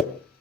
you.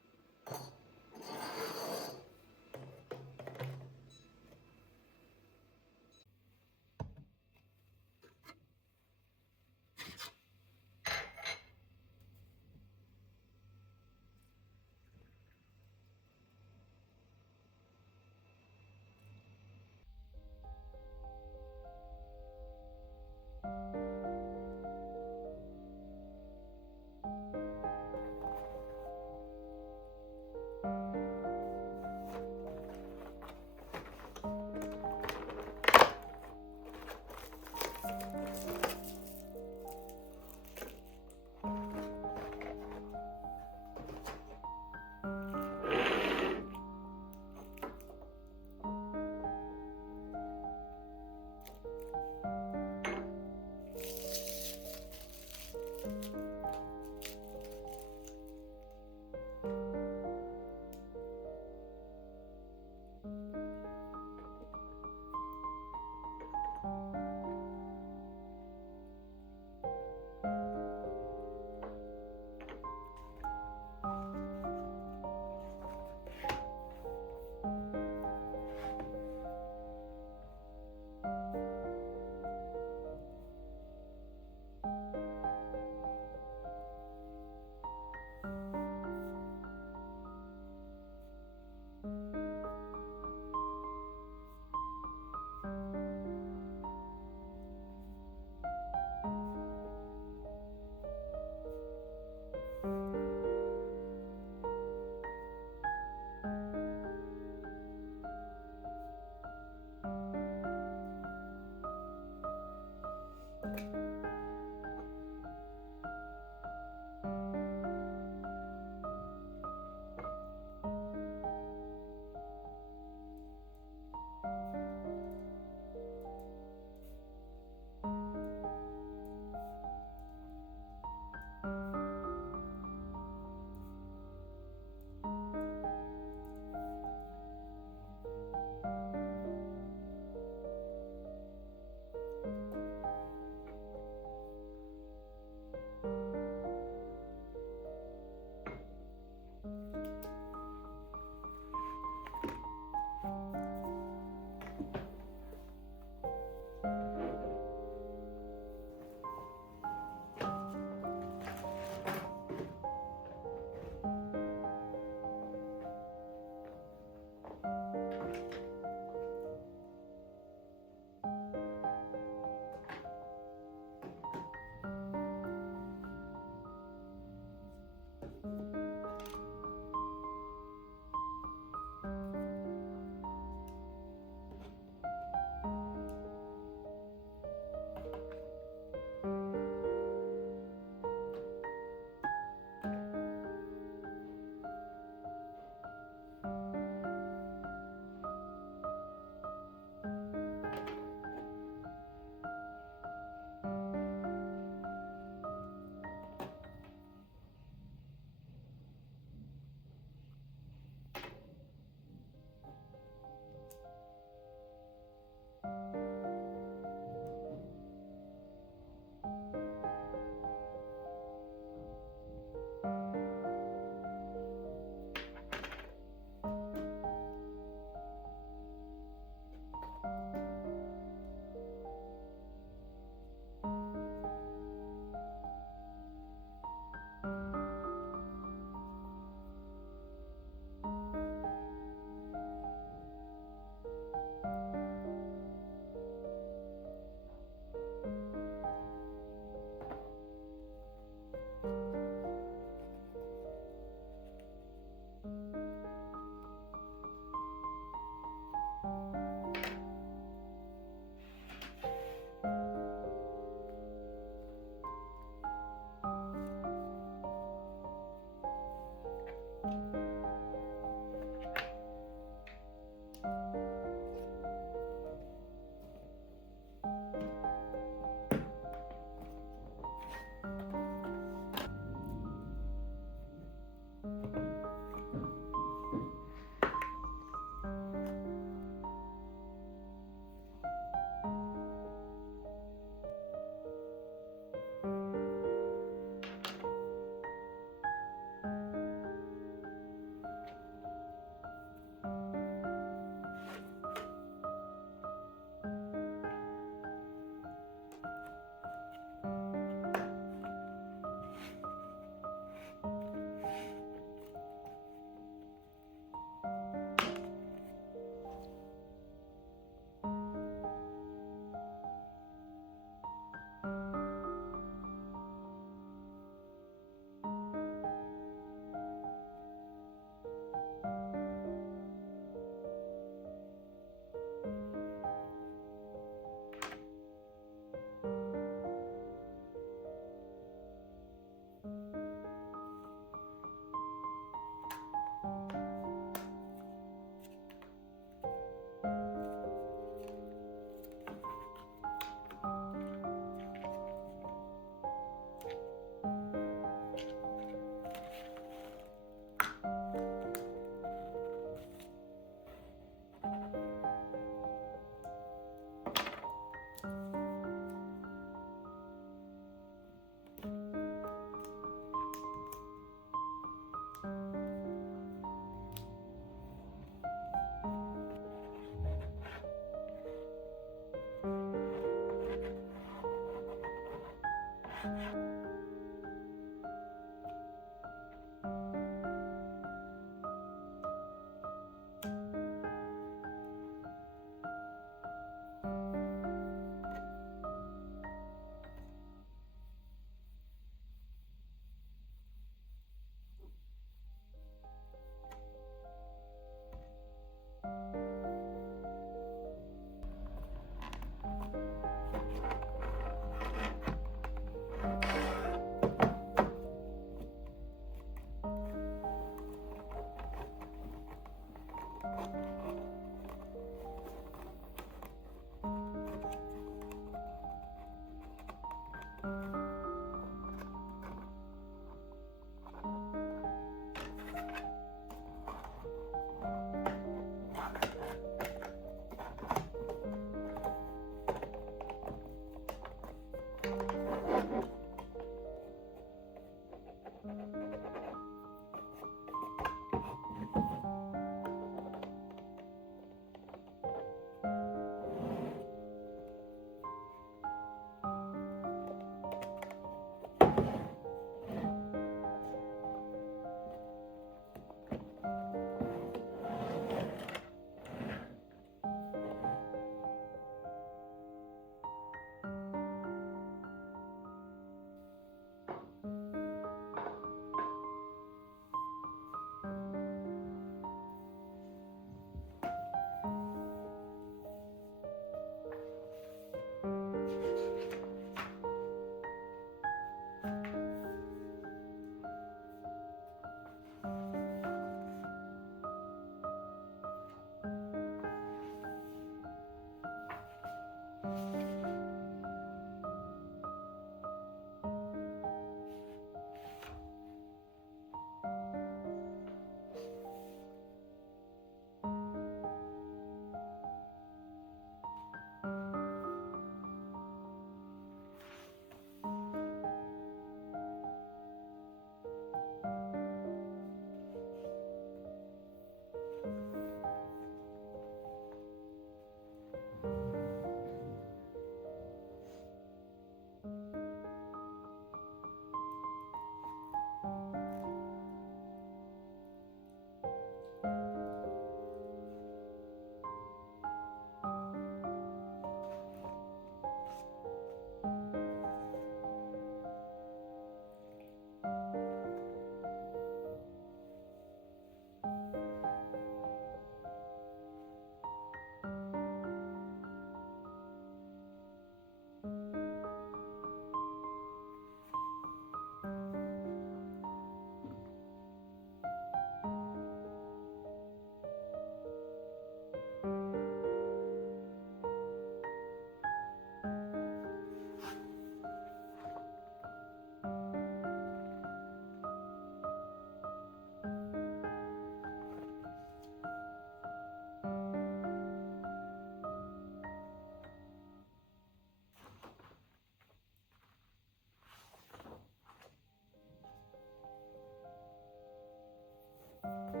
Thank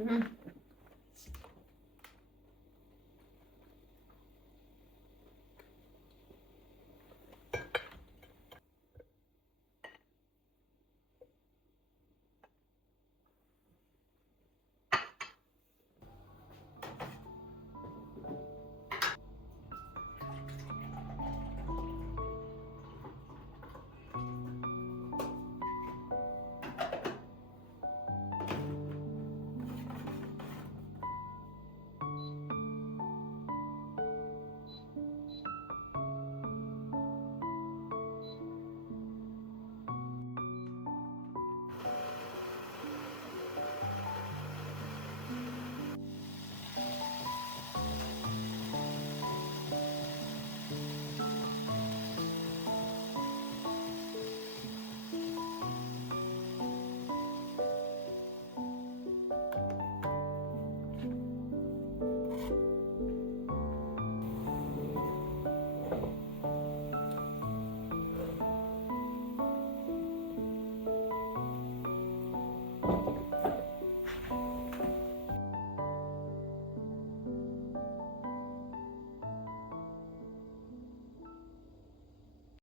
Mm-hmm.